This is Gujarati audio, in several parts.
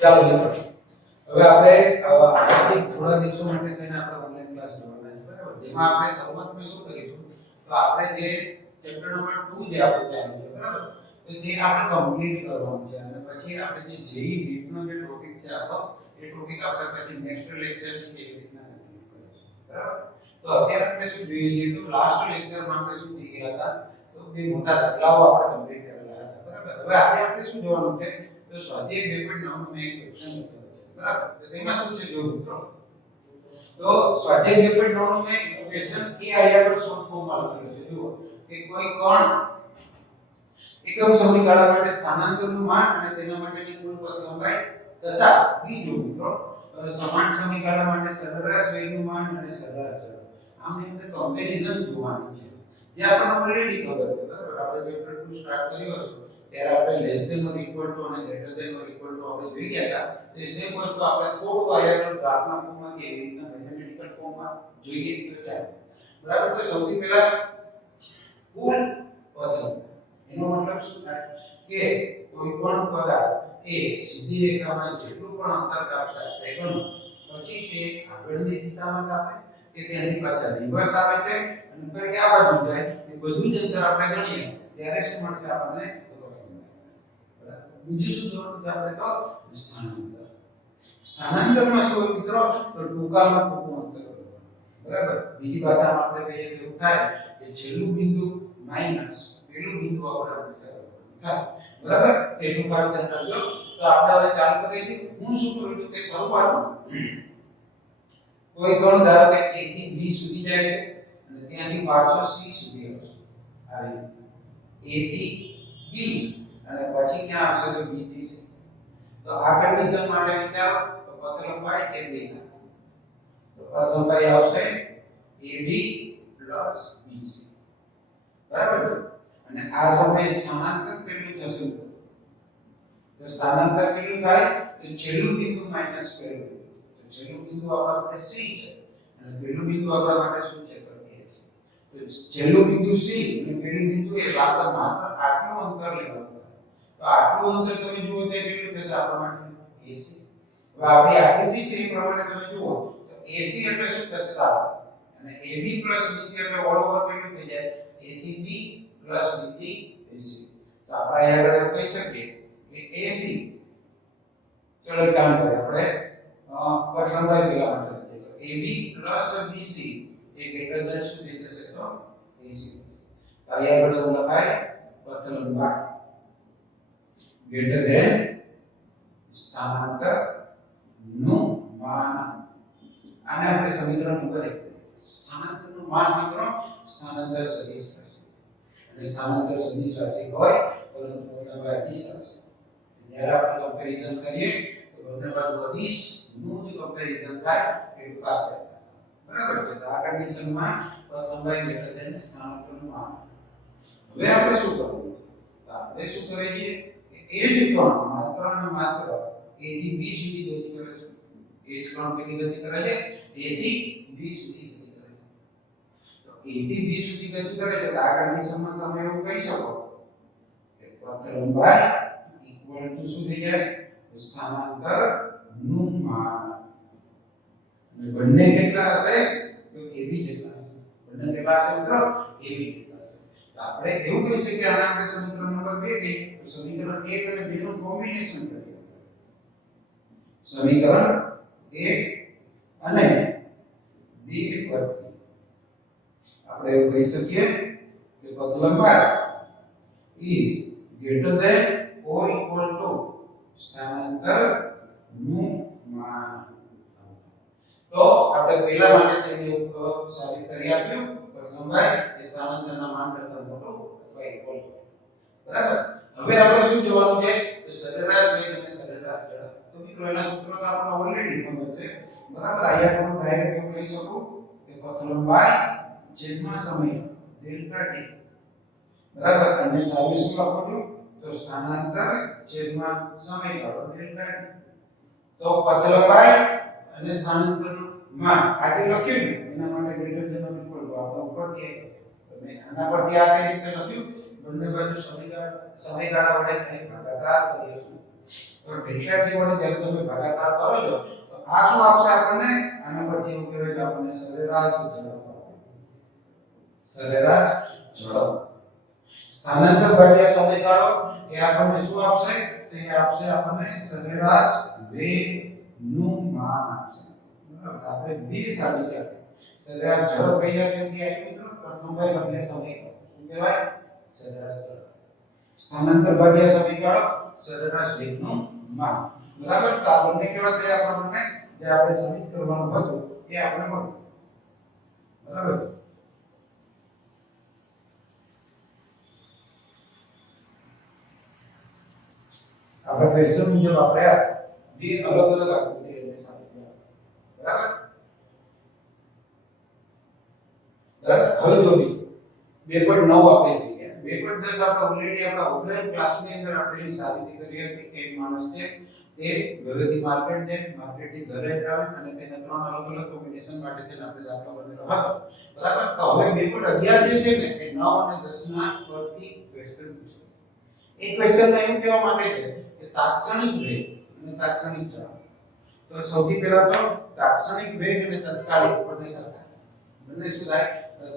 ચાલો મિત્રો હવે આપણે આથી થોડા દિવસો માટે થઈને આપણે ઓનલાઈન ક્લાસ જોવાના છે બરાબર જેમાં આપણે શરૂઆતમાં શું કરીશું તો આપણે જે ચેપ્ટર નંબર 2 જે આપણે ચાલુ છે બરાબર તો તે આપણે કમ્પ્લીટ કરવાનું છે અને પછી આપણે જે જેઈ નીટનો જે ટોપિક છે આપણો એ ટોપિક આપણે પછી નેક્સ્ટ લેક્ચરની કેવી રીતના કમ્પ્લીટ કરીશું બરાબર તો અત્યારે આપણે શું જોઈએ છે તો લાસ્ટ લેક્ચરમાં આપણે શું થઈ ગયા હતા તો બે મોટા દાખલાઓ આપણે કમ્પ્લીટ કરેલા હતા બરાબર હવે આજે આપણે શું જોવાનું છે તો સ્વાધ્યાય 2.9 નો એક ક્વેશ્ચન લખેલો છે બરાબર તો તેમાં શું છે જો મિત્રો તો સ્વાધ્યાય 2.9 નો મેં ક્વેશ્ચન એ આયા શોર્ટ ફોર્મમાં લખેલો છે જુઓ કે કોઈ કણ એકમ સમયગાળા માટે સ્થાનાંતરનું માન અને તેના માટેની કુલ પથ લંબાઈ તથા બીજો મિત્રો સમાન સમયગાળા માટે સરેરાશ વેગનું માન અને સરેરાશ ઝડપ આમની અંદર કમ્પેરીઝન જોવાની છે જે આપણને ઓલરેડી ખબર છે બરાબર આપણે ચેપ્ટર 2 સ્ટાર્ટ કર્યો હતો ત્યારે આપણે less than or equal to અને greater than or equal to આપણે જોઈ ગયા હતા તો એ સેમ વસ્તુ આપણે થોડું આયરલ ગ્રાફના ફોર્મમાં કે એવી રીતના મેથેમેટિકલ ફોર્મમાં જોઈએ તો ચાલે બરાબર તો સૌથી પહેલા કુલ પથ એનો મતલબ શું થાય કે કોઈ પણ પદાર્થ એ સીધી રેખામાં જેટલું પણ અંતર કાપશે આપણે પછી તે આગળની દિશામાં કાપે કે તેની પાછળ રિવર્સ આવે છે અને ફરી આ બાજુ જાય એ બધું જ અંતર આપણે ગણીએ ત્યારે શું મળશે આપણને બીજું શું જોવાનું છે આપણે તો સ્થાનાંતરમાં શું હોય મિત્રો તો ટૂંકામાં ટૂંકું અંતર બરાબર બીજી ભાષામાં આપણે કહીએ તો એવું થાય કે છેલ્લું બિંદુ માઈનસ પેલું બિંદુ આપણે અનુસરવાનું થાય બરાબર એટલું ખાસ ધ્યાન રાખજો તો આપણે હવે ચાલુ કરીએ છીએ હું શું કરું છું કે શરૂઆતમાં કોઈ કણ ધારો કે A થી B સુધી જાય છે અને ત્યાંથી પાછો C સુધી આવશે આવી A થી B અને પછી ક્યાં આવશે તો B થી C તો આ કન્ડિશન માટે વિચારો તો પથ લંબાઈ કેટલી થાય તો પથ લંબાઈ આવશે AB BC બરાબર અને આ સમયે સ્થાનાંતર કેટલું થશે તો સ્થાનાંતર કેટલું થાય તો છેલ્લું બિંદુ માઈનસ પેલું બિંદુ તો છેલ્લું બિંદુ આપણા માટે C છે અને પેલું બિંદુ આપણા માટે શું છે તો A છે તો છેલ્લું બિંદુ C અને પેલું બિંદુ એ માત્ર આટલું અંતર લેવાનું તો આટલું અંતર તમે જુઓ તો કેટલું થશે આપણા માટે AC હવે આપણી આકૃતિ છે એ પ્રમાણે તમે જુઓ તો AC એટલે શું થશે અને AB BC એટલે ઓલ ઓવર કેટલું થઈ જાય A થી B B થી AC તો આપણે આગળ એવું કહી શકીએ કે AC ચલો એક કામ કરીએ આપણે પથ લંબાઈ પેલા માટે લખીએ તો AB BC એ ગ્રેટર ધેન શું થઈ જશે તો AC તો અહીંયા આગળ એવું લખાય પથ લંબાઈ ગ્રેટર ધેન સ્થાનાંતર નું માન આને આપણે સમીકરણ નંબર 1 સ્થાનાંતરનું માન મિત્રો સ્થાનાંતર સદિશ થશે અને સ્થાનાંતર સદિશ રાશિ હોય પરંતુ પથ લંબાઈ અદિશ રાશિ જ્યારે આપણે કમ્પેરીઝન કરીએ તો બંને બાજુ અદિશ નું જ કમ્પેરીઝન થાય એટલું ખાસ બરાબર છે તો આ કન્ડિશનમાં પથ લંબાઈ ગ્રેટર ધેન સ્થાનાંતરનું માન હવે આપણે શું કરવું તો આપણે શું કરીએ કે એ જ કણ માત્ર ને માત્ર A થી B સુધી ગતિ કરે છે એ જ કણ કેટલી ગતિ કરે છે A થી B સુધી ગતિ કરે છે તો A થી B સુધી ગતિ કરે છે તો આ કન્ડિશનમાં તમે એવું કહી શકો કે પથ લંબાઈ ઇક્વલ ટુ શું થઈ જાય સ્થાનાંતર નું માન અને બંને કેટલા હશે તો AB જેટલા હશે બંને કેટલા હશે મિત્રો AB જેટલા હશે તો આપણે એવું કહી શકીએ કે આને આપણે સમીકરણ નંબર 2 કહીએ તો સમીકરણ 1 અને 2 નું કોમ્બિનેશન કરીએ સમીકરણ 1 અને 2 પરથી આપણે એવું કહી શકીએ કે પથ લંબાઈ is greater than or equal to સ્થાનાંતર નું માન તો આપણે પહેલા માટે તેને સાબિત કરી આપ્યું પથ લંબાઈ એ સ્થાનાંતરના માન કરતા મોટું અથવા ઇક્વલ હોય બરાબર હવે આપણે શું જોવાનું છે તો સરેરાશ વેગ અને સરેરાશ ઝડપ તો મિત્રો એના સૂત્રો તો આપણને ઓલરેડી ખબર છે બરાબર અહીંયા હું ડાયરેક્ટ એવું લઈ શકું કે પથ લંબાઈ છેદમાં સમય ડેલ્ટા t બરાબર અને સામે શું લખું છું તો સ્થાનાંતર છેદમાં સમયગાળો ડેલ્ટા t તો પથ લંબાઈ અને સ્થાનાંતરનું માન આજે લખ્યું ને એના માટે greater than or equal to આપણે ઉપરથી તમે આના પરથી આ કઈ રીતે લખ્યું બંને બાજુ સમયગાળા વડે કંઈ ભાગાકાર કરીશું તો ડેલ્ટા ટી વડે જ્યારે તમે ભાગાકાર કરો છો તો આ શું આપશે આપણને? આના પરથી એવું કહેવાય કે આપણને સરેરાશ ઝડપ આપે. સરેરાશ ઝડપ. સ્થાનાંતર ભાગ્યા સમયગાળો એ આપણને શું આપશે? તો એ આપશે આપણને સરેરાશ વેગનું માન આપશે. બરાબર? આપણે બે સાબિત કરી. સરેરાશ ઝડપ કઈ જગ્યાએ આવી મિત્રો? લંબાઈ ભાગ્યા સમયગાળો. શું કહેવાય? સરેરાશ ઝડપ. સ્થાનાંતર ભાગ્યા સમયગાળો, સરેરાશ વેગનું માન. બરાબર? તો આ બંને કેવા થયા આપણને? જે આપણે સાબિત કરવાનું હતું એ આપણે મળ્યું. બરાબર? આપણે ક્વેશ્ચન મુજબ આપણે બે અલગ અલગ આકૃતિ લઈને સાબિત કર્યા. બરાબર? હવે જો 2.9 આપણે જોઈએ. 2.10 આપણે ઓલરેડી આપણા ઓફલાઈન ક્લાસની અંદર આપણે એની સાબિતી કરી હતી કે એક માણસ છે તે ઘરેથી માર્કેટ જાય, માર્કેટથી ઘરે જ આવે અને તેને ત્રણ અલગ અલગ કોમ્બિનેશન માટે તેને આપણે દાખલો બનેલો હતો. બરાબર? તો હવે 2.11 જે છે ને એ 9 અને 10 ના પરથી ક્વેશ્ચન પૂછે. એક ક્વેશ્ચનમાં એવું કહેવા માંગે છે કે તાત્ક્ષણિક વેગ અને તાત્ક્ષણિક ઝડપ. તો સૌથી પહેલા તો તાત્ક્ષણિક વેગ અને તત્કાલિક બંને સરખા. બંને શું થાય?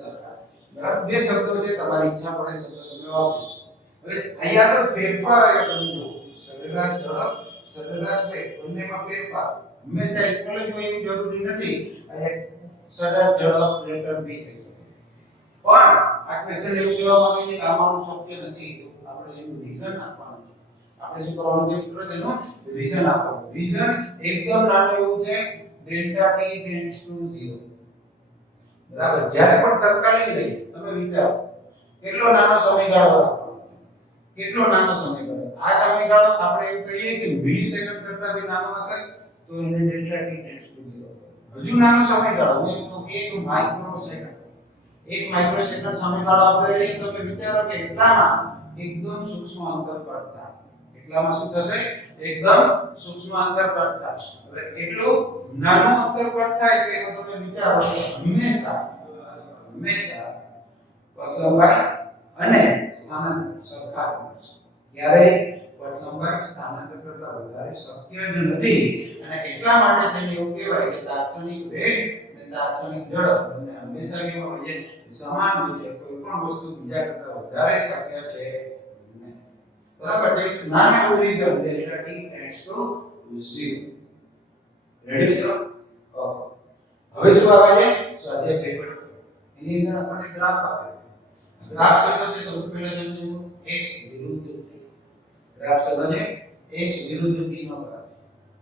સરખા. બરાબર? બે શબ્દો છે, તમારી ઈચ્છા પડે શબ્દો તમે વાપરી શકો. હવે અહીંયા તો ફેરફાર આવ્યો તમે જુઓ. સરેરાશ ઝડપ, સરેરાશ વેગ બંનેમાં ફેરફાર. હંમેશા ઇક્વલ જ હોય એવું જરૂરી નથી. અહીંયા સરેરાશ ઝડપ ગ્રેટર બી થઈ શકે. પણ આ ક્વેશ્ચન એવું કહેવા માંગે છે કે આ મારું શક્ય નથી. આપણે એનું રીઝન આપવાનું છે. આપણે શું કરવાનું છે મિત્રો? તેનું રીઝન આપવાનું. રીઝન એકદમ નાનું એવું છે, ડેલ્ટા ટી ટેન્ડ્સ ટુ 0. બરાબર? જ્યારે પણ તત્કાલીન લઈ તમે વિચારો કેટલો નાનો સમયગાળો રાખવાનો. કેટલો નાનો સમયગાળો? આ સમયગાળો આપણે એવું કહીએ કે મિલિસેકન્ડ કરતા બી નાનો હશે તો એને ડેલ્ટા ટી ટેન્ડ્સ ટુ 0. હજુ નાનો સમયગાળો હું એમ કહું 1 માઇક્રોસેકન્ડ. 1 માઇક્રોસેકન્ડ સમયગાળો આપણે લઈએ તો તમે વિચારો કે એટલામાં એકદમ સૂક્ષ્મ અંતર કાઢતા. એટલામાં શું થશે? એકદમ સૂક્ષ્મ અંતર કાઢતા. હવે એટલું નાનું અંતર કટ થાય કે તમે વિચારો કે હંમેશા પથ લંબાઈ અને સ્થાનાંતર સરખા રહેશે. ક્યારેય પથ લંબાઈ સ્થાનાંતર કરતા વધારે શક્ય જ નથી. અને એટલા માટે તેને એવું કહેવાય કે તાત્ક્ષણિક વેગ અને તાત્ક્ષણિક ઝડપ બંને હંમેશા કેવા હોય છે? સમાન હોય છે. કોઈ પણ વસ્તુ બીજા કરતા વધારે શક્ય છે નહીં. બરાબર? એક નાનું એવું reason delta T tends to 0. Ready મિત્રો? ઓકે. હવે શું આવે છે? સ્વાધ્યાય પેપર. એની અંદર આપણને ગ્રાફ આપે. ગ્રાફ શબ્દ સૌથી પહેલા સમજવું x વિરુદ્ધ t. ગ્રાફ શબ્દ છે x વિરુદ્ધ t નો ગ્રાફ.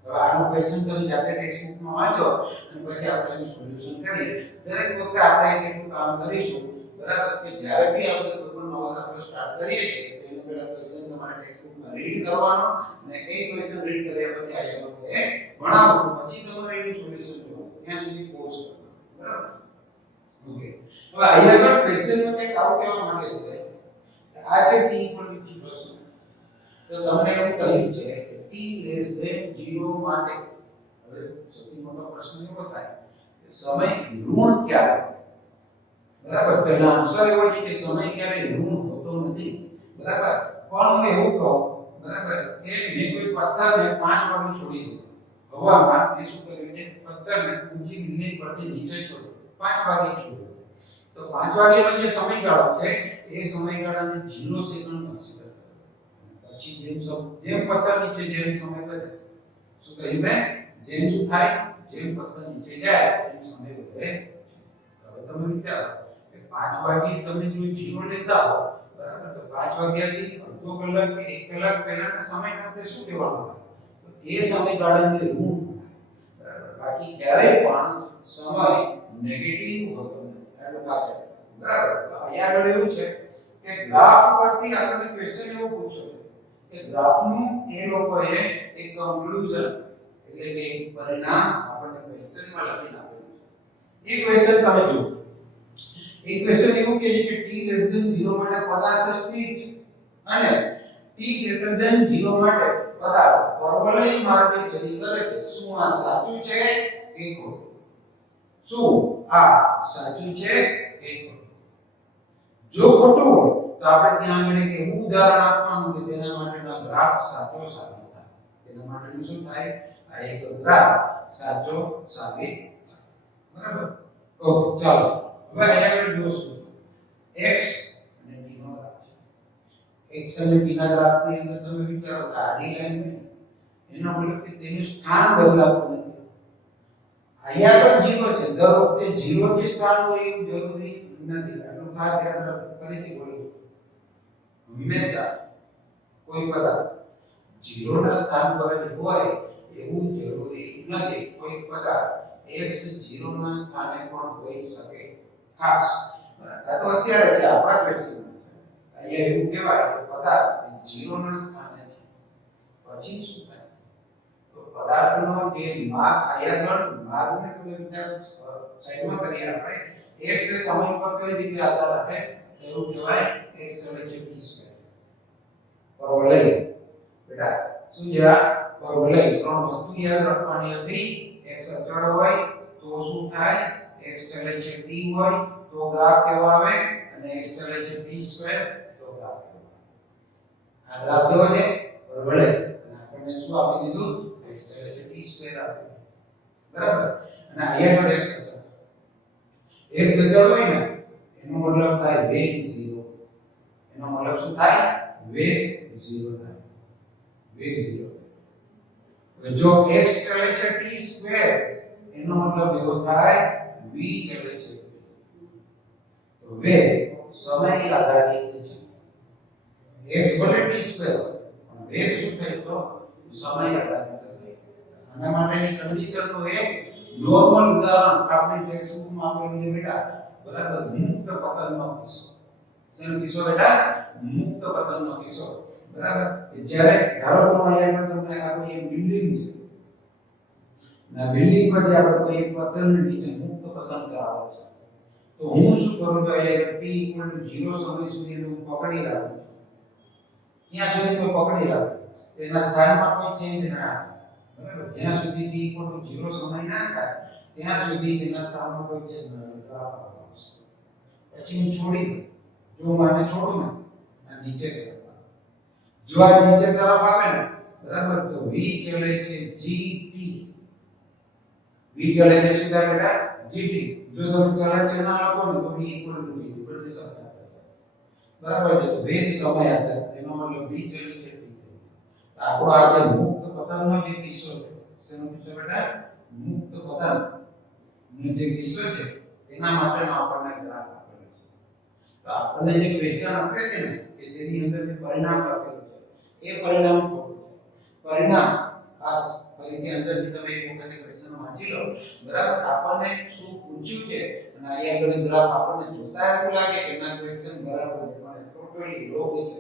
હવે આનો ક્વેશ્ચન તમે જાતે ટેક્સ્ટ બુકમાં વાંચો અને પછી આપણે એનું સોલ્યુશન કરીએ. દરેક વખતે આપણે એટલું કામ કરીશું. બરાબર? કે જ્યારે બી આપણે કોઈ પણ નવો દાખલો સ્ટાર્ટ કરીએ છીએ તો એનો પહેલા ક્વેશ્ચન તમારે ટેક્સ્ટ બુકમાં રીડ કરવાનો અને એક ક્વેશ્ચન રીડ કર્યા પછી આયા વખતે ભણાવો પછી તમારે એનું સોલ્યુશન કરવાનું. ત્યાં સુધી પોઝ કરવાનો. બરાબર? ઓકે. હવે અહીંયા આગળ ક્વેશ્ચનમાં કંઈક આવું કહેવા માંગે છે કે આ છે t = 0 તો તમને એવું કહ્યું છે કે t < 0 માટે હવે સૌથી મોટો પ્રશ્ન એવો થાય કે સમય ઋણ ક્યારે? બરાબર? તો એનો આન્સર એવો છે કે સમય ક્યારે ઋણ હોતો નથી. બરાબર? પણ હું એવું કહું બરાબર કે મેં કોઈ પથ્થરને 5 વાગે છોડી દીધો હવામાં. એ શું કર્યું છે? પથ્થરને ઊંચી બિલ્ડિંગ પરથી નીચે છોડ્યો. 5 વાગે છોડ્યો. તો 5 વાગ્યાનો જે સમયગાળો છે એ સમયગાળાને 0 સેકન્ડ કન્સિડર કરો. પછી જેમ પથ્થર નીચે જેમ સમય વધે શું કહ્યું મેં? જેમ શું થાય? જેમ પથ્થર નીચે જાય એમ સમય વધે. હવે તમે વિચારો કે 5 વાગે તમે જો 0 લેતા હો બરાબર તો 5 વાગ્યાથી અડધો કલાક કે 1 કલાક પહેલાના સમયને આપણે શું કહેવાનું આવે? તો એ સમયગાળાને ઋણ. બરાબર? બાકી ક્યારેય પણ સમય નેગેટિવ હોતો નથી. આટલું પાસે. બરાબર? તો અહીંયા આગળ એવું છે કે ગ્રાફ પરથી આપણને ક્વેશ્ચન એવો પૂછ્યો કે ગ્રાફનું એ લોકોએ એક કન્ક્લુઝન એટલે કે એક પરિણામ આપણને ક્વેશ્ચનમાં લખીને આપેલું છે. એ ક્વેશ્ચન તમે જુઓ. એક ક્વેશ્ચન એવું કહે છે કે t < 0 માટે પદાર્થ સ્થિર છે અને t < 0 માટે પદાર્થ પરવલય માર્ગે ગતિ કરે છે. શું આ સાચું છે કે ખોટું? શું આ સાચું છે કે ખોટું? જો ખોટું હોય તો આપણે ત્યાં આગળ એક એવું ઉદાહરણ આપવાનું કે તેના માટેનો ગ્રાફ સાચો સાબિત થાય. એના માટેનું શું થાય આ એક ગ્રાફ સાચો સાબિત થાય બરાબર ઓકે ચાલો હવે અહીંયા આગળ જુઓ શું x અને t નો ગ્રાફ છે x અને t ના ગ્રાફની અંદર તમે વિચારો કે આડી લાઈન નહીં એનો મતલબ કે તેનું સ્થાન બદલાતું નથી અહીંયા પણ 0 છે દર વખતે 0 જે સ્થાન હોય એવું જરૂરી નથી આટલું ખાસ યાદ રાખો ફરીથી બોલું હંમેશા કોઈ પદાર્થ 0 ના સ્થાન પર જ હોય એવું જરૂરી નથી કોઈ પદાર્થ x 0 ના સ્થાને પણ હોઈ શકે ખાસ આ તો અત્યારે છે આપણા ક્વેશ્ચન અહીંયા એવું કહેવાય કે પદાર્થ 0 ના સ્થાને છે પછી શું થાય તો પદાર્થનો જે માર્ગ અહીંયા આગળ માર્ગને તમે વિચાર સાઈડમાં કરીએ આપણે x એ સમય પર કઈ રીતે આધાર રાખે એવું કહેવાય x ચલે છે t સ્ક્વેર પરવલય બેટા શું છે આ પરવલય ત્રણ વસ્તુ યાદ રાખવાની હતી x અચળ હોય તો શું થાય x ચલે છે t હોય તો ગ્રાફ કેવો આવે અને x ચલે છે t સ્ક્વેર તો ગ્રાફ કેવો આ ગ્રાફ કેવો છે પરવલય અને આપણને શું આપી દીધું x ચલે છે t સ્ક્વેર આપી બરાબર અને અહીંયા પણ x અચળ હોય ને એનો મતલબ થાય વેગ 0 એનો મતલબ શું થાય વેગ 0 થાય વેગ 0 હવે જો x ચલે છે t સ્ક્વેર એનો મતલબ એવો થાય v ચલે છે તો વેગ સમય આધારિત છે x ભલે t સ્ક્વેર પણ વેગ શું થાય તો સમય આધારિત આના માટેની કન્ડિશન તો એક નોર્મલ ઉદાહરણ આપણે ટેક્સ્ટબુકમાં આપેલું છે બેટા બરાબર મુક્ત પતનનો કિસ્સો શેનો કિસ્સો બેટા મુક્ત પતનનો કિસ્સો બરાબર જ્યારે ધારો કે અહીંયા પણ તમને આ કોઈ એક બિલ્ડિંગ છે ના બિલ્ડિંગ પર જે આપણે કોઈ એક પતનની નીચે મુક્ત પતન કરાવે છે તો હું શું કરું તો અહીંયા t 0 સમય સુધી હું પકડી રાખું છું ત્યાં સુધી હું પકડી રાખું તેના સ્થાનમાં કોઈ ચેન્જ ના આવે બરાબર જ્યાં સુધી t 0 સમય ના થાય ત્યાં સુધી તેના સ્થાનમાં કોઈ ચેન્જ ન થાય પછી હું છોડી દઉં જો માને છોડું ને આ નીચે તરફ જો આ નીચે તરફ આવે ને બરાબર તો v ચલે છે gt v ચલે છે શું થાય બેટા gt જો તમે ચલે છે ના લખો ને તો v gt બંને સરખા થશે બરાબર છે તો વેગ સમય આધાર એનો મતલબ v ચલે છે આપણો આ જે મુક્ત પતનનો જે કિસ્સો છે શેનો કિસ્સો બેટા મુક્ત પતન નો જે કિસ્સો છે તેના માટેનો આપણને ગ્રાફ આપેલો છે તો આપણને જે ક્વેશ્ચન આપે છે ને કે તેની અંદર જે પરિણામ આપેલું છે એ પરિણામ ખાસ ફરીથી અંદરથી તમે એક વખત ક્વેશ્ચન વાંચી લો બરાબર આપણને શું પૂછ્યું છે અને અહીંયા આગળ ગ્રાફ આપણને જોતા એવું લાગે કે ના ક્વેશ્ચન બરાબર છે પણ ટોટલી રોગ છે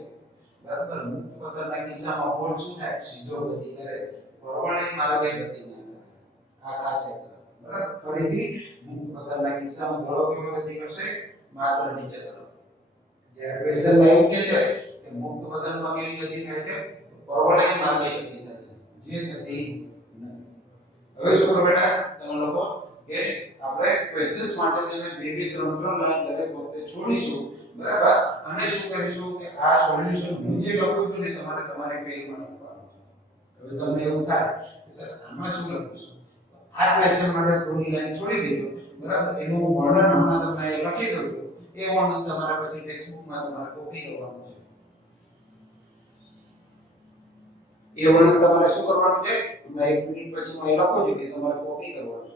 બરાબર મુક્ત પતનના કિસ્સામાં બોલ શું થાય સીધો ગતિ કરે પરવળય માર્ગે ગતિ ના કરે આ ખાસ છે બરાબર ફરીથી મુક્ત પતનના કિસ્સામાં બળો કેવો ગતિ કરશે માત્ર નીચે તરફ જ્યારે ક્વેશ્ચનમાં એવું કહે છે કે મુક્ત પતનમાં કેવી ગતિ થાય છે પરવળય માર્ગે ગતિ થાય છે જે થતી નથી હવે શું કરો બેટા તમે લોકો કે આપણે ક્વેશ્ચન્સ માટે તેને 2-3 લાઈન દરેક વખતે છોડીશું બરાબર અને શું કરીશું કે આ સોલ્યુશન હું જે લખું છું ને તમારે તમારી પેજમાં લખવાનું છે હવે તમને એવું થાય કે સર આમાં શું લખું છું આ ક્વેશ્ચન માટે થોડી લાઈન છોડી દેજો બરાબર એનું વર્ણન હમણાં તમને અહીં લખી દઉં છું એ વર્ણન તમારે પછી ટેક્સ્ટબુકમાં તમારે કોપી કરવાનું છે એ વર્ણન તમારે શું કરવાનું છે હું 1 મિનિટ પછી હું અહીં લખું છું કે તમારે કોપી કરવાનું છે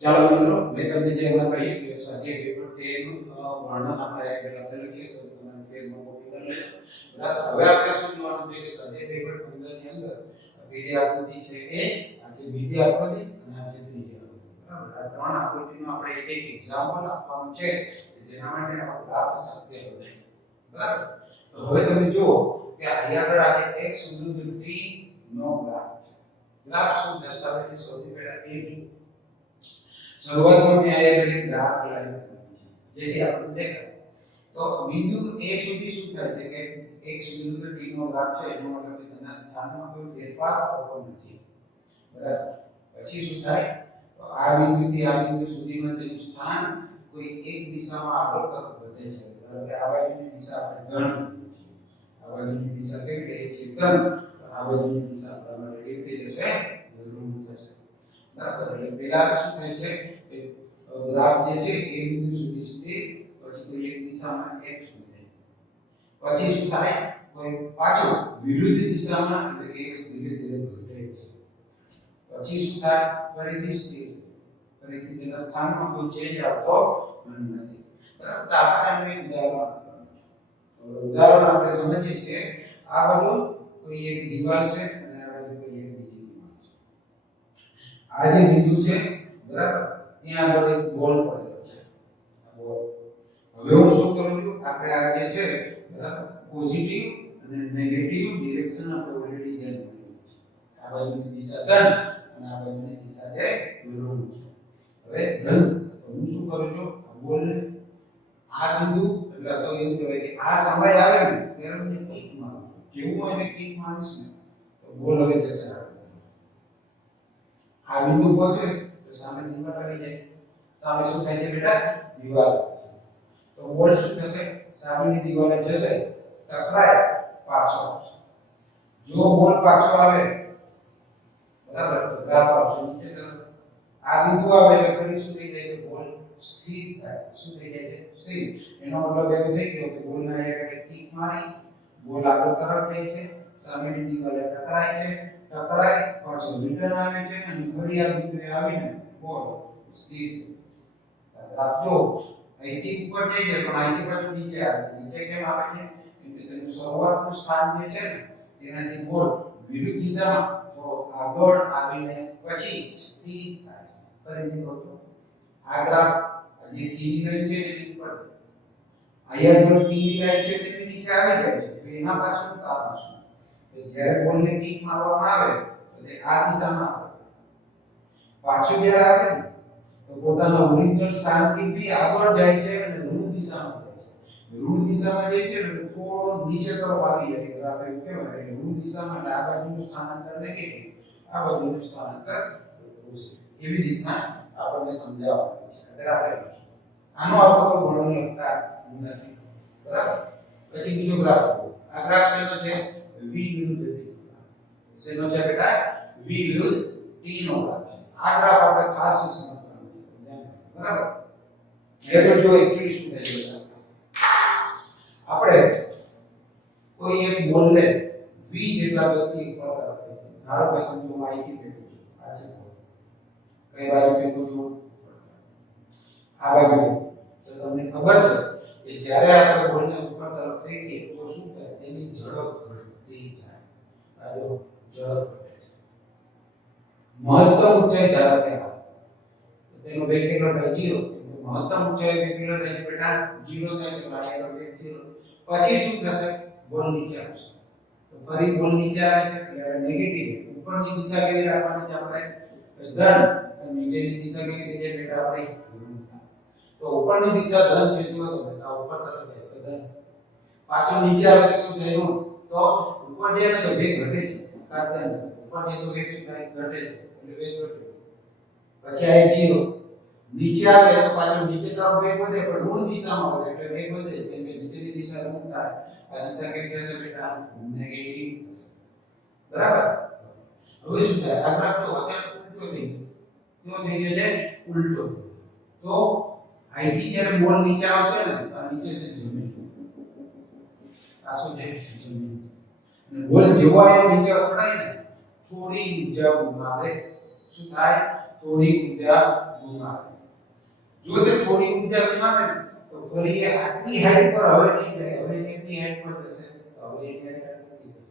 ચાલો મિત્રો મેં તમને જે હમણાં કહ્યું કે સ્વાધ્યાય પેપર 13 નું વર્ણન આપણે પહેલા લખીએ તો તમે પેજમાં કોપી કરી લેજો બરાબર હવે આપણે શું જોવાનું છે કે સ્વાધ્યાય પેપર 15 ની અંદર બીજી આકૃતિ છે એ આ છે બીજી આકૃતિ અને આ છે ત્રીજી આકૃતિ બરાબર આ ત્રણ આકૃતિનો આપણે એક એક્ઝામ્પલ આપવાનું છે જેના માટે આપણે ગ્રાફ સાથે બતાવીએ બરાબર તો હવે તમે જુઓ કે અહીંયા આગળ આ x વિરુદ્ધ t નો ગ્રાફ છે ગ્રાફ શું દર્શાવે છે સૌથી પહેલા એ જુઓ શરૂઆતમાં મેં આયા એક ગ્રાફ લાઈન જેથી આપણે દેખાય તો બિંદુ a સુધી શું થાય છે કે x વિરુદ્ધ t નો ગ્રાફ છે એનો મતલબ કે તેના સ્થાનમાં કોઈ ફેરફાર થતો નથી બરાબર પછી શું થાય તો આ બિંદુથી આ બિંદુ સુધીમાં તેનું સ્થાન કોઈ એક દિશામાં આગળ તરફ વધે છે, ધારો કે આ બાજુની દિશા આપણે ધન કહીએ છીએ, આ બાજુની દિશા કેવી લઈએ છીએ ધન, તો આ બાજુની દિશા આપણા માટે કેવી થઈ જશે ઋણ થશે, બરાબર. એટલે પહેલા શું થાય છે કે ગ્રાફ જે છે એ બિંદુ સુધી સ્થિર, પછી કોઈ એક દિશામાં x વધે, પછી શું થાય કોઈ પાછો વિરુદ્ધ દિશામાં એટલે કે x ધીરે ધીરે ઘટે છે, પછી શું થાય ફરીથી સ્થિર, ફરીથી તેના સ્થાનમાં કોઈ ચેન્જ આવતો નથી, બરાબર. તો આપણે એક ઉદાહરણ આપણે સમજીએ છીએ. આ બાજુ કોઈ એક દીવાલ છે અને આ બાજુ કોઈ એક બીજી દીવાલ છે. આ જે બિંદુ છે, બરાબર, ત્યાં આગળ એક બોલ પડેલો છે, આ બોલ. હવે હું શું કરું છું, આપણે આ જે છે, બરાબર, પોઝિટિવ અને નેગેટિવ ડિરેક્શન આપણે ઓલરેડી ધ્યાન કર્યું છે. આ બાજુની દિશા ધન અને આ બાજુની દિશા જે ઋણ છે. હવે ધન તો હું શું કરું છું, આ બોલને આ બિંદુ એટલે તો એવું કહેવાય કે આ સમય આવે ને ત્યારે મને કિક મારું, જેવું હું એને કિક મારીશ ને તો બોલ હવે જશે આ બિંદુ પહોંચે તો સામે દીવાલ આવી જાય, સામે શું થાય છે બેટા દીવાલ, તો બોલ શું થશે સામેની દીવાલે જશે, ટકરાય, પાછો આવશે. જો બોલ પાછો આવે, બરાબર, તો ગ્રાફ આવશે નીચે તરફ. આ બિંદુ આવે એટલે ફરી શું થઈ જાય છે બોલ સ્થિર થાય, શું થઈ જાય છે સ્થિર. એનો મતલબ એવો થઈ ગયો કે બોલને અહીંયા કિક મારી, બોલ આગળ તરફ જાય છે, સામેની દીવાલે ટકરાય છે, ટકરાય પાછો રિટર્ન આવે છે અને ફરી આ બિંદુએ આવીને બોલ સ્થિર. ગ્રાફ જો અહીંથી ઉપર જાય છે પણ અહીંથી પાછું નીચે આવે, નીચે કેમ આવે છે કેમ કે તેનું શરૂઆતનું સ્થાન જે છે ને તેનાથી બોલ વિરુદ્ધ દિશામાં તો આગળ આવીને પછી સ્થિર થાય છે. ફરીથી કહું છું, આ ગ્રાફ જે ટીની લાઈન છે એની ઉપર, અહીંયા જો ટીની લાઈન છે તેની નીચે આવી જાય છે, તો એના પાછળનું કારણ શું, તો જ્યારે બોલને કિક મારવામાં આવે તો તે આ દિશામાં આવે, પાછું જ્યારે આવે ને તો પોતાના ઓરિજિનલ સ્થાનથી બી આગળ જાય છે અને ઋણ દિશામાં જાય છે. ઋણ દિશામાં જાય છે એટલે થોડો નીચે તરફ આવી જાય છે, આપણે એવું કહેવાય કે ઋણ દિશામાં એટલે આ બાજુનું સ્થાનાંતર નેગેટિવ, આ બાજુનું સ્થાનાંતર પોઝિટિવ. એવી રીતના આપણને સમજાવવામાં છે ગ્રાફ એટલે શું. આનો આપણે કોઈ વર્ણન લખતા નથી, બરાબર. પછી બીજો ગ્રાફ, આ ગ્રાફ શેનો છે v વિરુદ્ધ t, શેનો છે બેટા v વિરુદ્ધ t નો ગ્રાફ છે. આ ગ્રાફ આપણે ખાસ સમજવાનું છે, બરાબર. એ તો જો એક્ચ્યુઅલી શું થાય છે, આપણે કોઈ એક બોલને v જેટલા વ્યક્તિ ઉપર તરફ, ધારો કે સમજો હું અહીંથી ફેંકું છું, આ છે બોલ, કઈ બાજુ ફેંકું છું, આ બાજુ ફેંકું, તો તમને ખબર છે કે જ્યારે આપણે બોલને ઉપર તરફ ફેંકીએ તો શું થાય, તેની ઝડપ ઘટતી જાય. આ જો ઝડપ ઘટે છે. મહત્તમ ઊંચાઈ ધારો કે તેનો વેગ કેટલો થાય 0, મહત્તમ ઊંચાઈ વેગ કેટલો થાય બેટા 0 થાય, તો આનો વેગ 0. પછી શું થશે, બોલ નીચે આવશે, તો ફરી બોલ નીચે આવે છે એટલે નેગેટિવ, ઉપરની દિશા કેવી રાખવાની છે આપણે ધન, અને નીચેની દિશા કેવી થઈ જાય બેટા આપણે ઋણ. તો ઉપરની દિશા ધન છે તો બેટા ઉપર તરફ જાય તો ધન, પાછું નીચે આવે તો કેવું થાય ઋણ. તો ઉપર જાય ને તો વેગ ઘટે છે, ખાસ ધ્યાન રાખો, ઉપર જાય તો વેગ શું થાય ઘટે છે, એટલે વેગ ઘટે. પછી આ 0 નીચે આવે તો પાછો નીચે તરફ વેગ વધે પણ ઋણ દિશામાં વધે એટલે વેગ વધે, કેમ કે નીચેની દિશા ઋણ થાય, આ દિશા કેવી થશે બેટા નેગેટિવ થશે, બરાબર. હવે શું થાય, આ ગ્રાફ તો અત્યારે ઉલટો થઈ ગયો, કેવો થઈ ગયો છે ઉલટો. તો અહીંથી જ્યારે બોલ નીચે આવશે ને તો નીચે છે જમીન, આ શું છે જમીન, અને બોલ જેવો આ નીચે અથડાય ને થોડી ઊર્જા ગુમાવે, શું થાય થોડી ઊર્જા ગુમાવે. જો તે થોડી ઊર્જા ગુમાવે ને તો ફરી આટલી હાઈટ પર હવે નહીં જાય, હવે કેટલી હાઈટ પર જશે, તો હવે એટલી હાઈટ નથી જશે,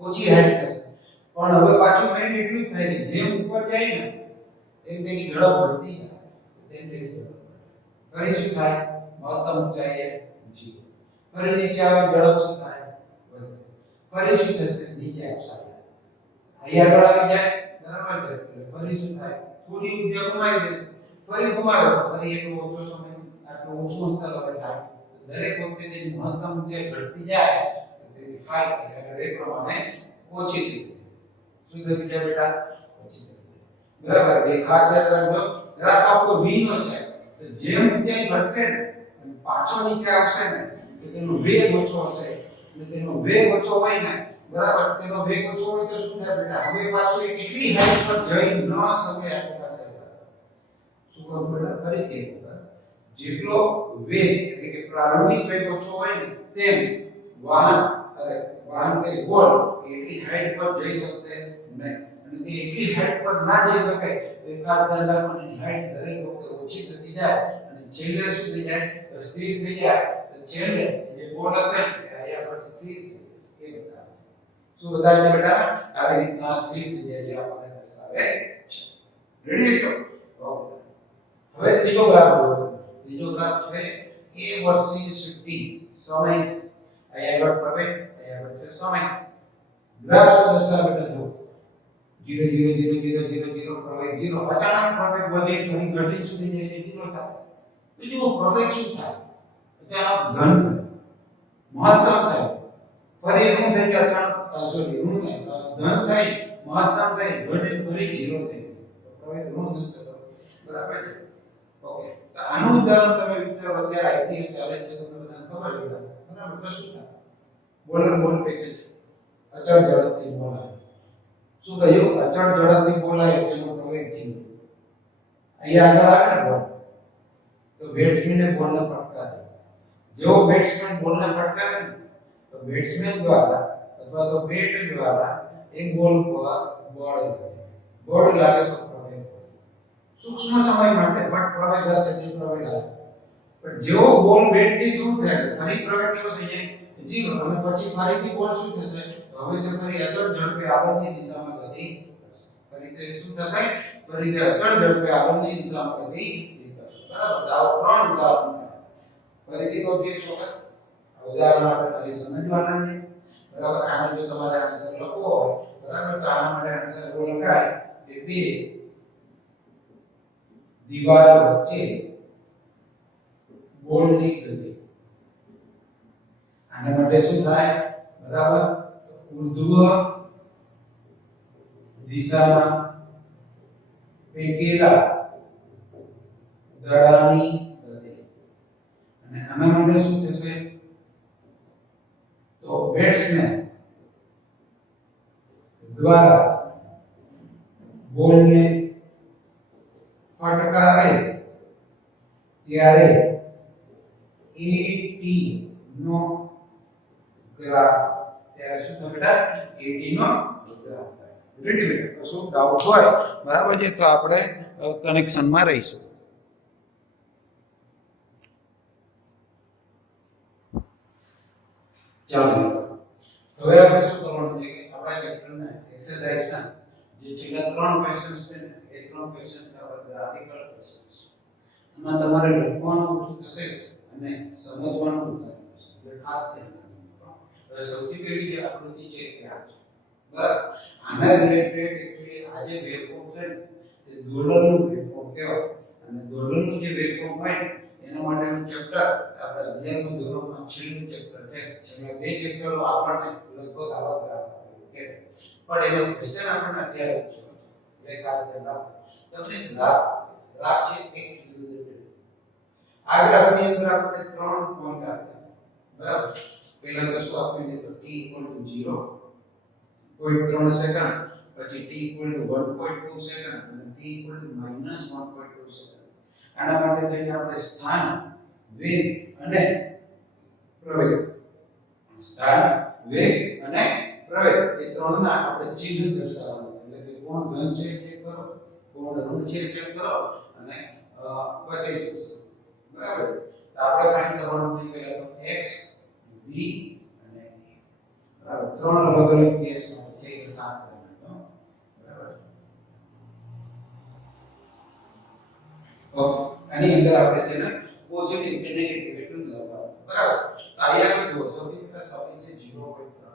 ઓછી હાઈટ થશે. પણ હવે પાછું મેઈન એટલું જ થાય કે જેમ ઉપર જાય ને તેમ તેની ઝડપ વધતી જાય, તેમ તેની ઝડપ વધે. ફરી શું થાય, મહત્તમ ઊંચાઈએ 0, ફરી નીચે આવે ઝડપ શું થાય વધે, ફરી શું થશે નીચે આવશે, અહીંયા આગળ આવી જાય, બરાબર છે, એટલે ફરી શું થાય થોડી ઊર્જા ગુમાવી દેશે, ફરી ગુમાવે ફરી એટલો ઓછો સમય, આટલું ઓછું અંતર હવે થાય. દરેક વખતે તેની મહત્તમ ઊંચાઈ ઘટતી જાય તો તેની હાઈટ એટલે એ પ્રમાણે ઓછી થઈ જાય. શું થતું જાય બેટા ઓછી થઈ જાય, બરાબર. એ ખાસ યાદ રાખજો, ગ્રાફ આપણો v નો છે, તો જેમ ઊંચાઈ ઘટશે ને અને પાછો નીચે આવશે ને તો તેનો વેગ ઓછો હશે અને તેનો વેગ ઓછો હોય ને બરાબર તેનો વેગ ઓછો હોય તો શું થાય બેટા હવે પાછો એ કેટલી હાઈટ પર જઈ ન શકે આપણી પાસે શું કહું બેટા ફરીથી એક વખત જેટલો વેગ એટલે કે પ્રારંભિક વેગ ઓછો હોય ને તેમ વાહન કે ગોળ એટલી હાઈટ પર જઈ શકશે નહીં અને તે એટલી હાઈટ પર ના જઈ શકે તો એકાદ દાંડાની હાઈટ દરેક વખતે ઓછી થતી જાય અને છેલ્લે શું થઈ જાય તો સ્થિર થઈ જાય તો છેલ્લે જે ગોળ હશે અહીંયા પર સ્થિર થઈ જશે એ બતાવે શું બતાવે છે બેટા આવી રીતના સ્થિર થઈ જાય આપણને દર્શાવે છે રેડી છો ઓકે હવે ત્રીજો ગ્રાફ છે a વર્સિસ t સમય અહીંયા આગળ પ્રવેગ અહીંયા આગળ છે સમય ગ્રાફ શું દર્શાવે બેટા 0 0 0 0 0 0 પ્રવેગ 0 અચાનક પ્રવેગ વધે ફરી ઘટી સુધી જાય 0 થાય તો જો પ્રવેગ શું થાય અચાનક ઘન મહત્તમ થાય ફરી ઋણ થઈ જાય અચાનક સોરી ઋણ ધન થાય મહત્તમ થાય ઘટે ફરી 0 થઈ તો પ્રવેગ ઋણ નથી થતો બરાબર છે ઓકે તો આનું ઉદાહરણ તમે વિચારો અત્યારે આઈપીએલ ચાલે છે તો તમને ખબર છે બરાબર તો શું થાય બોલ ફેંકે છે અચળ ઝડપથી બોલ આવે શું કહ્યું અચળ ઝડપથી બોલ આવે તેનો પ્રવેગ 0 અહીંયા આગળ આવે ને બોલ તો બેટ્સમેને બોલને ફટકારે જેવો બેટ્સમેન બોલને ફટકારે તો બેટ્સમેન દ્વારા અથવા તો બેટ દ્વારા એક બોલ પર બોલ લાગે તો પ્રવેગ સૂક્ષ્મ સમય માટે પણ પ્રવેગ હશે જે પ્રવેગ આવે પણ જેવો બોલ બેટ થી દૂર થાય ફરી પ્રવેગ કેવો થઈ જાય 0 અને પછી ફરીથી બોલ શું થશે હવે તે ફરી અચળ ઝડપે આગળની દિશામાં ગતિ કરશે ફરી તે શું થશે ફરી તે અચળ ઝડપે આગળની દિશામાં ગતિ કરશે બરાબર આવો ત્રણ ઉદાહરણ ફરીથી કહું એક વખત ઉદાહરણ આપણે ખાલી સમજવાના છે બરાબર આનો જો તમારે આન્સર લખવો હોય બરાબર તો આના માટે આન્સર એવો લખાય કે બે દીવાલ વચ્ચે બોલની ગતિ આના માટે શું થાય બરાબર ઉર્ધ્વ દિશામાં ફેંકેલા દડાની ગતિ અને આના માટે શું થશે તો બેટ્સમેન દ્વારા બોલને ફટકારે ત્યારે AT નો ગ્રાફ ત્યારે શું થાય બેટા AT નો ગ્રાફ થાય રેડી બેટા તો શું ડાઉટ હોય બરાબર છે તો આપણે કનેક્શનમાં રહીશું ચાલો હવે આપણે શું કરવાનું છે કે આપણા ચેપ્ટરના એક્સરસાઇઝના જે છેલ્લા ત્રણ ક્વેશ્ચન્સ છે ને એ ત્રણ ક્વેશ્ચન આપણે ગ્રાફિકલ ક્વેશ્ચન્સ એમાં તમારે લખવાનું ઓછું થશે અને સમજવાનું વધારે થશે એટલે ખાસ ધ્યાન રાખજો હવે સૌથી પહેલી જે આકૃતિ છે એ આ છે બરાબર આના રિલેટેડ એક્ચ્યુઅલી આ જે વેવફોર્મ છે ને એ દોલનનું વેવફોર્મ કહેવાય અને દોલનનું જે વેવફોર્મ હોય ને એના માટેનું ચેપ્ટર આપણે 11મું ધોરણમાં છેલ્લું ચેપ્ટર છે છેલ્લા બે ચેપ્ટરો આપણને લગભગ આવા ગ્રાફ આપે પણ એનો ક્વેશ્ચન આપણને અત્યારે પૂછ્યો છે એટલે ખાસ ધ્યાન રાખો તમને ગ્રાફ છે એક આ ગ્રાફની અંદર આપણે 3 પોઈન્ટ આપ્યા બરાબર પહેલા તો શું આપ્યું છે તો t 0 0.3 સેકન્ડ પછી t 1.2 સેકન્ડ અને t -1.2 સેકન્ડ આના માટે થઈને આપણે સ્થાન વેગ અને પ્રવેગ સ્થાન વેગ અને પ્રવેગ એ ત્રણના આપણે ચિહ્ન દર્શાવવાનું એટલે કે કોણ ધન છે ચેક કરો કોણ ઋણ છે ચેક કરો અને બસ એ જ બરાબર તો આપણે ફાઇન્ડ કરવાનું છે પહેલા તો x v અને a બરાબર ત્રણ અલગ અલગ કેસ માટે છે એટલે ખાસ ધ્યાન બરાબર ઓકે આની અંદર આપણે તેને પોઝિટિવ કે નેગેટિવ એટલું જ લખવાનું બરાબર તો અહીંયા જુઓ સૌથી પહેલા સમય છે 0.3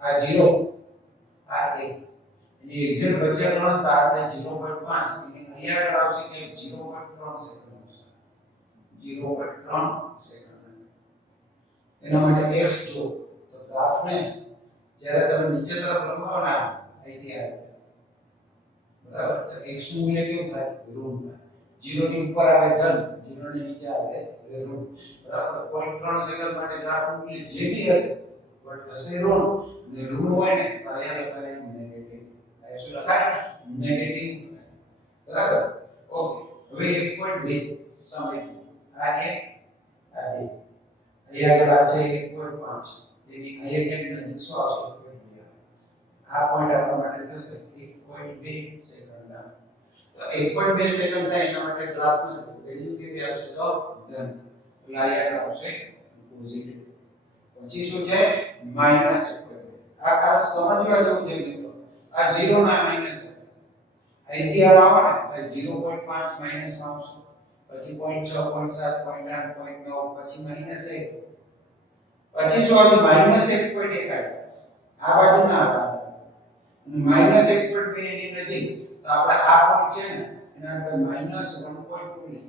આ 0 આ 1 એની એક્ઝેક્ટ વચ્ચે ગણો તો આ 0.5 એટલે અહીંયા આગળ આવશે કે 0.3 સેકન્ડ 0.3 સેકન્ડ એના માટે x જો તો ગ્રાફને જ્યારે તમે નીચે તરફ લંબાવો ને અહીંથી આવે બરાબર તો x નું મૂલ્ય કેવું થાય ઋણ થાય 0 ની ઉપર આવે ધન, 0 ની નીચે આવે ઋણ, બરાબર. 0.3 સેકન્ડ માટે ગ્રાફનું મૂલ્ય જે બી હશે બટ હશે ઋણ ને ઋણ હોય ને તો અહીંયા લખાય નેગેટિવ. આ શું લખાય? નેગેટિવ, બરાબર. ઓકે, હવે 1.2 સમય આ 1 આ 2 અહીંયા આગળ આ છે 1.5 તેથી અહીંયા કેમ નજીક શું આવશે? 1.2. આ પોઈન્ટ આપવા માટે થશે 1.2 સેકન્ડ. તો 1.2 સેકન્ડ થાય એના માટે ગ્રાફમાં વેલ્યુ કેવી આવશે? તો ધન. એટલે અહીંયા આવશે પોઝિટિવ. પછી શું છે? માઈનસ 1.2. આ ખાસ સમજવા જેવું છે મિત્રો. આ 0 ના માઈનસ અહીંથી આવો ને તો 0.5 માઈનસ માં આવશે, પછી 0.6 0.7 0.8 0.9 પછી માઈનસ 1, પછી શું આવે? માઈનસ 1.1 આવે. આ બાજુ ના આવે અને માઈનસ 1.2 એની નજીક તો આપણે આ પોઈન્ટ છે ને એના આપણે માઈનસ 1.2 લઈએ.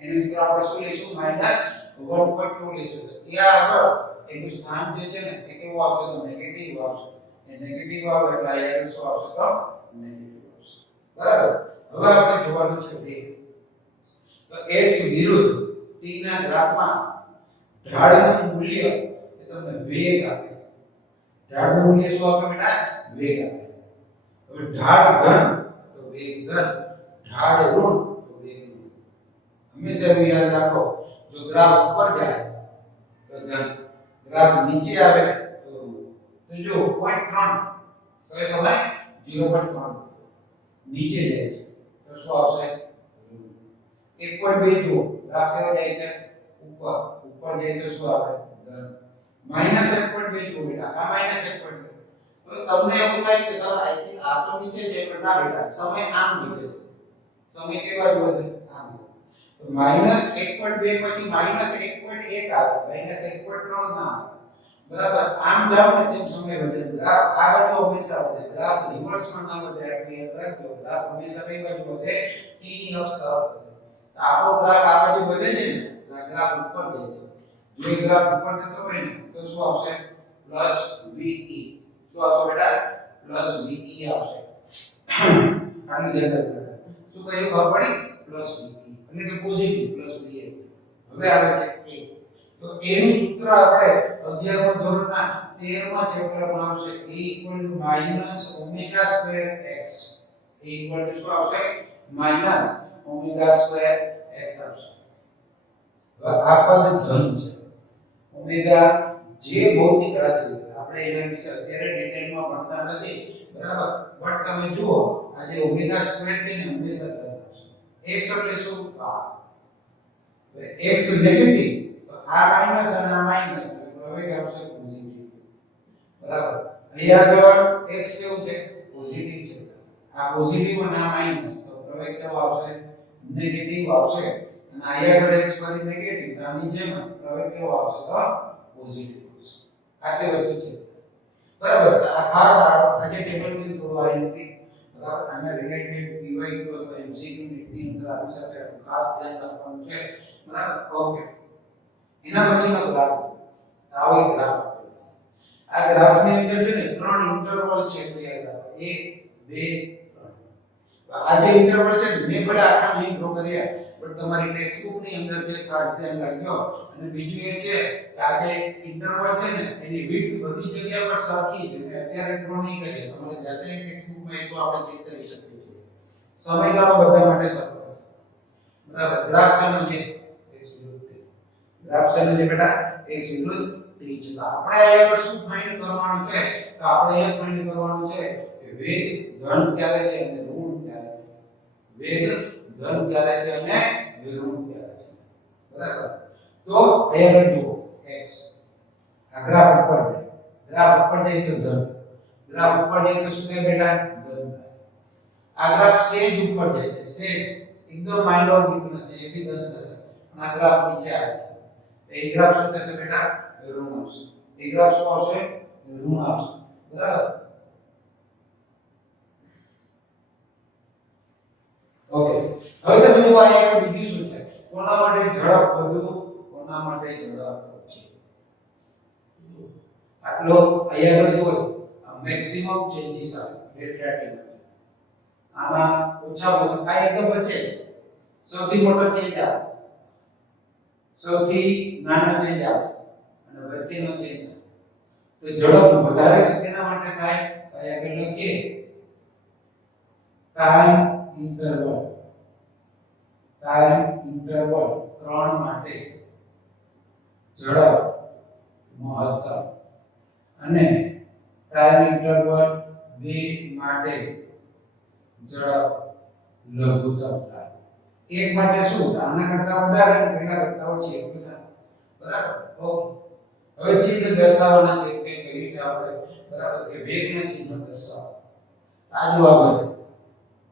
એને મિત્રો આપણે શું લઈશું? માઈનસ 1.2 લઈશું. તો ત્યાં આગળ એનું સ્થાન જે છે ને એ કેવું આવશે? તો નેગેટિવ આવશે. એ નેગેટિવ આવે એટલે અહીંયા શું આવશે? તો નેગેટિવ આવશે, બરાબર. હવે આપણે જોવાનું છે વેગ. તો x વિરુદ્ધ t ના ગ્રાફમાં ઢાળનું મૂલ્ય એ તમને વેગ આપે. ઢાળનું મૂલ્ય શું આપે બેટા? વેગ આપે. હવે ઢાળ ધન તો વેગ ધન, ઢાળ ઋણ તો વેગ ઋણ. હંમેશા એવું યાદ રાખો, જો ગ્રાફ ઉપર જાય તો ધન, ગ્રાફ નીચે આવે તો ઋણ. તો જો 0.3 તો એ સમય 0.3 નીચે જાય છે તો શું આવશે? 1.2 જુઓ ગ્રાફ કેવો જાય છે? ઉપર. ઉપર જાય તો શું આવે? ધન. માઈનસ 1.2 જુઓ બેટા, આ માઈનસ 1.2. તો તમને એવું થાય કે સર આઈ થિંક આ તો નીચે જાય, પણ ના બેટા, સમય આમ વધે. સમય કેવી બાજુ વધે? આમ. તો માઈનસ 1.2 પછી માઈનસ 1.1 આવે, માઈનસ 1.3 ના આવે, બરાબર. આમ જાવ ને તેમ સમય વધે. ગ્રાફ આ બાજુ હંમેશા વધે, ગ્રાફ રિવર્સમાં ના વધે. આટલું યાદ રાખજો, ગ્રાફ હંમેશા કઈ બાજુ વધે? t ની અક્ષ તરફ વધે. તો આપણો ગ્રાફ આ બાજુ વધે છે ને તો આ ગ્રાફ ઉપર જાય છે. જો ગ્રાફ ઉપર જતો હોય ને તો શું આવશે? Plus ve. શું આવશે બેટા? પ્લસ ve આવશે. આની ધ્યાન રાખજો. શું કહ્યું? ખબર પડી? પ્લસ ve એટલે કે પોઝિટિવ પ્લસ va. હવે આવે છે a. તો a નું સૂત્ર આપણે 11મા ધોરણના 13મા ચેપ્ટરમાં આવશે. a - -ω²x. a શું આવશે? -ω²x આવશે. હવે આ પદ ધન છે. ઓમેગા જે ભૌતિક રાશિ આપણે એના વિશે અત્યારે ડિટેલમાં ભણતા નથી, બરાબર. બટ તમે જુઓ આ જે ઓમેગા સ્ક્વેર છે ને હંમેશા ધન આવશે. x એટલે શું? આ x નેગેટિવ તો આ માઈનસ અને આ માઈનસ એટલે પ્રવેગ આવશે પોઝિટિવ, બરાબર. અહીંયા આગળ x કેવું છે? પોઝિટિવ છે. આ પોઝિટિવ અને આ માઈનસ તો પ્રવેગ કેવો આવશે? નેગેટિવ આવશે. અને અહીંયા આગળ x ફરી નેગેટિવ તો આની જેમ પ્રવેગ કેવો આવશે? તો પોઝિટિવ આવશે. આટલી વસ્તુ છે, બરાબર. આ ખાસ આજે ટેબલ થી થોડો આઈએમપી, બરાબર. આના રિલેટેડ પીવાય અથવા એમસીક્યુ ની અંદર આપણી સાથે ખાસ ધ્યાન રાખવાનું છે, બરાબર. ઓકે, એના પછીનો ગ્રાફ આવો એક ગ્રાફ. આ ગ્રાફ ની અંદર છે ને 3 ઇન્ટરવલ છે તો યાદ રાખો 1 2 3. આ જે ઇન્ટરવલ છે ને મેં ભલે આખા નહીં ડ્રો કર્યા પણ તમારી ટેક્સ્ટ બુક ની અંદર છે, ખાસ ધ્યાન રાખજો. અને બીજું એ છે કે આ જે ઇન્ટરવલ છે ને એની વિડ્થ બધી જગ્યા પર સરખી છે. મેં અત્યારે ડ્રો નહીં કરીએ, તમારે જાતે ટેક્સ્ટ બુક માં એટલું આપણે ચેક કરી શકીએ છીએ. સમયગાળો બધા માટે સરખો, બરાબર. ગ્રાફ છે ને x વિરુદ્ધ ગ્રાફ છે ને બેટા x વિરુદ્ધ t છે. તો આપણે અહીંયા શું ફાઇન્ડ કરવાનું છે? તો આપણે એ ફાઇન્ડ કરવાનું છે કે વેગ ધન ક્યારે છે અને ઋણ ક્યારે છે. વેગ ધન ક્યારે છે અને ઋણ ક્યારે છે, બરાબર. તો અહીંયા જુઓ x આ ગ્રાફ ઉપર જાય, ગ્રાફ ઉપર જાય તો ધન, ગ્રાફ ઉપર જાય તો શું થાય બેટા? ધન. આ ગ્રાફ સેજ ઉપર જાય છે, સેજ એકદમ માઇનોર ડિફરન્સ છે, એ બી ધન થશે. અને આ ગ્રાફ નીચે આવે છે તો એ ગ્રાફ શું થશે બેટા? ઋણ આવશે. એ ગ્રાફ શું આવશે? ઋણ આવશે, બરાબર. ઓકે, હવે તમે જો આ બીજું શું છે? કોના માટે ઝડપ વધુ, કોના માટે ઝડપ ઓછી? આટલો અહીંયા આગળ જુઓ મેક્સિમમ ચેન્જીસ આવે ડેલ્ટા ટી. આમાં ઓછા વધુ આ એકદમ વચ્ચે છે. સૌથી મોટો ચેન્જ આવે, સૌથી નાનો ચેન્જ આવે અને વચ્ચેનો ચેન્જ આવે. તો ઝડપ વધારે છે તેના માટે થાય તો આગળ લખીએ ટાઈમ ઇન્ટરવલ 3 માટે ઝડપ મહત્તમ અને ટાઈમ ઇન્ટરવલ 2 માટે ઝડપ લઘુત્તમ થાય. એક માટે શું આના કરતા વધારે અને પહેલા કરતા ઓછી એટલું થાય. બરાબર. હવે ચિહ્ન દર્શાવવાના છે કે કઈ રીતે આપણે બરાબર કે વેગના ચિહ્ન દર્શાવો. આ જો આગળ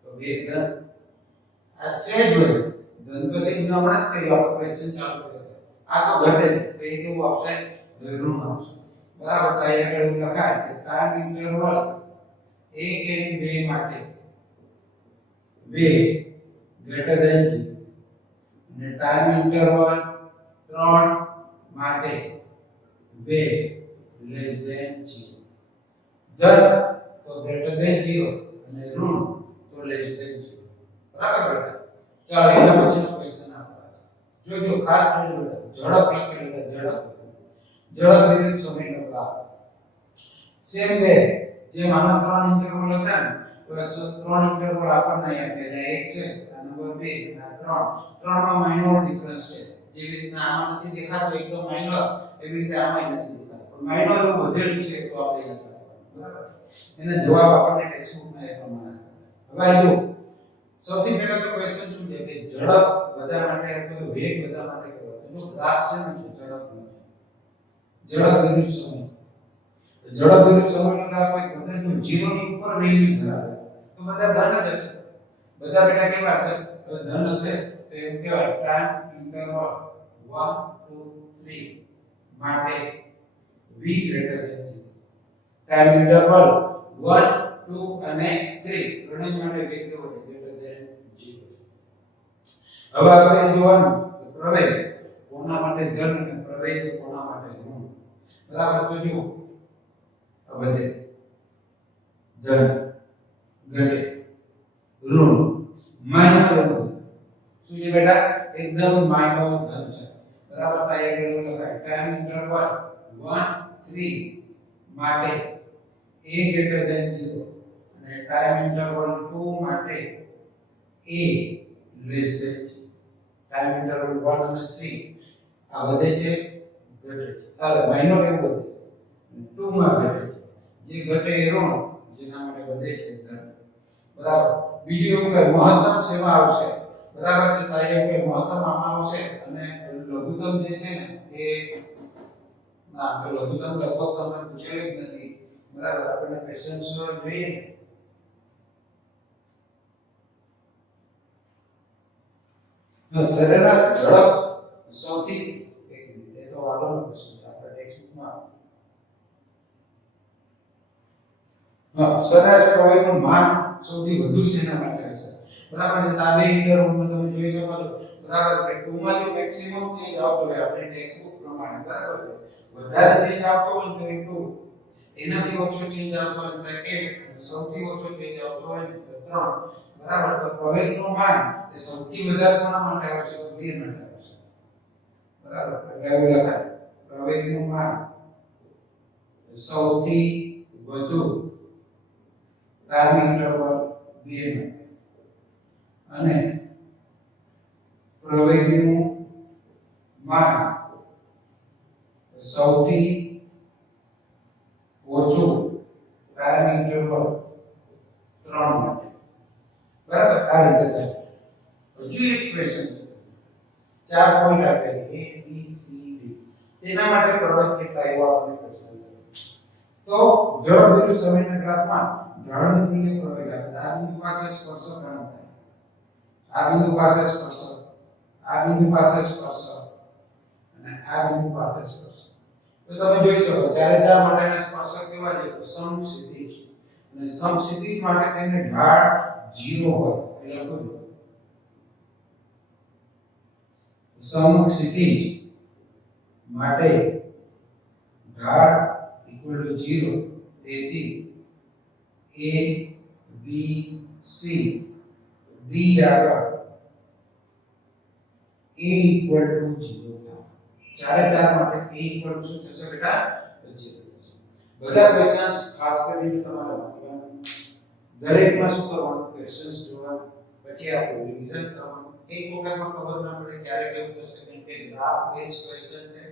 તો વેગ ધન આ સેજ હોય ધન તો ચિહ્ન હમણાં જ કર્યું આપણે ક્વેશ્ચન ચાલુ કર્યો. આ તો ઘટે છે તો એ કેવું આવશે ઋણ આવશે. બરાબર. તો અહીં આગળ એવું લખાય કે ટાઈમ ઇન્ટરવલ 1 અને 2 માટે વેગ ગ્રેટર ધેન 0 અને ટાઈમ ઇન્ટરવલ 3 માટે વેગ લેસ ધેન 0. ધન તો ગ્રેટર ધેન 0 અને ઋણ તો લેસ ધેન 0. બરાબર બેટા. ચાલો એના પછીનો ક્વેશ્ચન આપણે જોજો ખાસ કરીને ઝડપ લખેલું છે. ઝડપ વિદ્યુત સમયનો ગ્રાફ સેમ વે જેમ આમાં 3 ઇન્ટરવલ હતા ને તો 3 ઇન્ટરવલ આપણને અહીંયા એક છે આ નંબર 2 અને આ 3 માં માઇનોર ડિફરન્સ છે. જેવી રીતના આમાં નથી દેખાતો એકદમ માઇનોર એવી રીતે આમાં નથી દેખાતો પણ માઇનોર એવું વધેલું છે તો આપણે યાદ રાખવાનું. બરાબર. એનો જવાબ આપણને ટેક્સ્ટબુકમાં એ પ્રમાણે હવે જો સૌથી પહેલા તો ક્વેશ્ચન શું છે કે ઝડપ બધા માટે અથવા તો વેગ બધા માટે કયો તો ગ્રાફ છે ને ઝડપ વિરુદ્ધ સમય. ઝડપ વિરુદ્ધ સમયનો ગ્રાફ હોય બધા જો 0 ની ઉપર વેલ્યુ ધરાવે તો બધા ધન જ હશે. બધા બેટા કેવા હશે ધન હશે તો એમ કહેવાય ટાઈમ ઇન્ટરવલ 1 2 3 માટે v greater than 0. Time interval 1 2 અને 3 ત્રણેય માટે વેગ કેવો છે ગ્રેટર ધેન 0. હવે આપણે જોવાનું પ્રવેગ કોના માટે ધન અને પ્રવેગ કોના માટે ઋણ. બરાબર. તો જુઓ વધે ધન ઘટે ઋણ માઇનર ઋણ શું છે બેટા એકદમ માઇનર ધન છે. બરાબર. તો એક એવું લખાય ટાઈમ ઇન્ટરવલ 1 3 માટે a ગ્રેટર ધેન 0 અને ટાઈમ ઇન્ટરવલ 2 માટે a less than 0. Time interval 1 અને 3 આ વધે છે ઘટે છે. અરે માઇનર એવું વધે 2 માં ઘટે છે. જે ઘટે એ ઋણ જેના માટે વધે છે ધન. બરાબર. બીજું એવું કે મહત્તમ સેવા આવશે. બરાબર છે. તો એવું કે મહત્તમ આમાં આવશે અને લઘુત્તમ જે છે ને એ ના તો લઘુત્તમ લગભગ તમને પૂછેલું જ નથી. બરાબર. આપણે ક્વેશ્ચન્સ જોઈએ તો સરેરાશ ઝડપ સૌથી એક મિનિટ એ તો આગળનો પ્રશ્ન છે આપણે ટેક્સ્ટબુકમાં સરેરાશ પ્રવાહીનું માન સૌથી વધુ શેના માટે હશે. બરાબર છે. આ બે ઇન્ટરવલમાં તમે જોઈ શકો છો. બરાબર કે 2 માં જો મેક્સિમમ ચેન્જ આવતો હોય આપણે ટેક્સ્ટબુક પ્રમાણે બરાબર છે વધારે ચેન્જ આવતો હોય તો એટલું એનાથી ઓછો ચેન્જ આવતો હોય તો 1 સૌથી ઓછો ચેન્જ આવતો હોય તો 3. બરાબર. તો પ્રવેગનું માન એ સૌથી વધારે કોના માટે આવશે તો 2 માટે આવશે. બરાબર. એટલે એવું લખાય પ્રવેગનું માન સૌથી વધુ ટાઈમ ઇન્ટરવલ 2 માટે અને પ્રવેગનું માન સૌથી ઓછું ટાઈમ ઇન્ટરવલ 3 માટે. બરાબર. આ રીતે થાય. હજુ એક ક્વેશ્ચન છે 4 પોઈન્ટ આપેલ a b c d તેના માટે પ્રવેગ કેટલા એવો આપણે ક્વેશ્ચન છે. તો ઝડપ વિરુદ્ધ સમયના ગ્રાફમાં ઢાળનું મૂલ્ય પ્રવેગ આપે. આ બિંદુ પાસે સ્પર્શક અણુ થાય. આ બિંદુ પાસે સ્પર્શક આ બિંદુ પાસે સ્પર્શક અને આ બિંદુ પાસે સ્પર્શક. તો તમે જોઈ શકો જ્યારે ચાર માટેના સ્પર્શક કેવા છે તો સમક્ષિતિજ અને સમક્ષિતિજ માટે તેની ઢાળ 0 હોય એટલે લખો સમક્ષિતિજ માટે ઢાળ = 0. તેથી a b c d આગળ 0 હોય. બરાબર. એટલે એવું લખાય પ્રવેગનું માન સૌથી વધુ ટાઈમ ઇન્ટરવલ 2 માટે અને પ્રવેગનું માન સૌથી ઓછું ટાઈમ ઇન્ટરવલ 3 માટે. a equal to 0 થાય. ચારે ચાર માટે a equal to શું થશે બેટા 0 થશે. બધા ક્વેશ્ચન્સ ખાસ કરીને તમારે વાંચવાના, દરેકમાં શું કરવાનું ક્વેશ્ચન્સ જોવાના, પછી આપણે રિવિઝન કરવાનું. એક વખતમાં ખબર ના પડે ક્યારે કેવું થશે, કેમ કે ગ્રાફ બેઝ ક્વેશ્ચન છે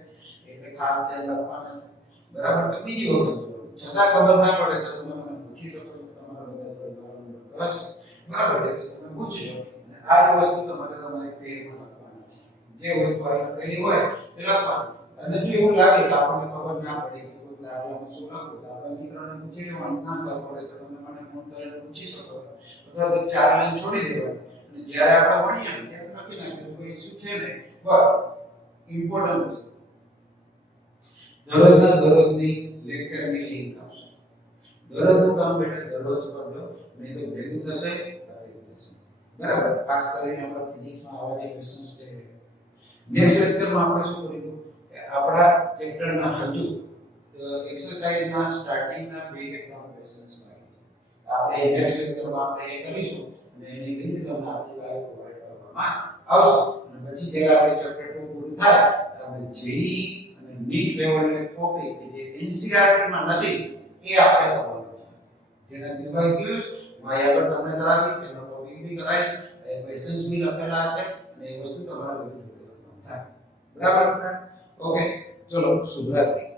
એટલે ખાસ ધ્યાન રાખવાનું છે. બરાબર? તો બીજી વખત જોવાનું, છતાં ખબર ના પડે તો તમે મને પૂછી શકો છો, તમારા બધા હશે બરાબર, એટલે તમે પૂછી લો. અને આ જ વસ્તુ તમારે તમારી ફેરમાં લખવાની છે. જે વસ્તુ આ લખેલી હોય એ લખવાની. અને જો એવું લાગે કે આપણને ખબર ના પડે કે કોઈ દાખલામાં શું લખવું, તો આપણે મિત્રોને પૂછી લેવાનું, ના ખબર પડે તો તમે મને ફોન કરીને પૂછી શકો છો. અથવા તો 4 લાઈન છોડી દેવાની અને જ્યારે આપણે મળીએ ને ત્યારે લખી નાખીએ કોઈ ઇશ્યુ છે ને. બસ ઇમ્પોર્ટન્ટ વસ્તુ, દરરોજની લેક્ચરની લિંક આવશે. દરરોજનું કામ બેટા દરરોજ કરજો, નહીં તો ભેગું થશે બરાબર. ખાસ કરીને આપણા ફિઝિક્સમાં આવા જે ક્વેશ્ચન્સ છે. નેક્સ્ટ લેક્ચરમાં આપણે શું કરીશું કે આપણા ચેપ્ટરના હજુ એક્સરસાઇઝના સ્ટાર્ટિંગના 2 કે 3 ક્વેશ્ચન્સ આપણે નેક્સ્ટ લેક્ચરમાં આપણે એ કરીશું અને એની લિંક તમને આવતીકાલે પ્રોવાઈડ કરવામાં આવશે. અને પછી જ્યારે આપણે ચેપ્ટર 2 પૂરું થાય આપણે જેઈ અને નીટ લેવલનો ટોપિક કે જે એનસીઈઆરટી માં નથી એ આપણે કરવાનો છે. જેના નિભાઈ ગયું હું આગળ તમને કરાવીશ, એનો ટોપિક બી કરાવીશ, એ ક્વેશ્ચન્સ બી લખેલા હશે અને એ વસ્તુ તમારે બધું જોડે લખવાનું થાય. બરાબર? ઓકે, ચલો શુભરાત્રી.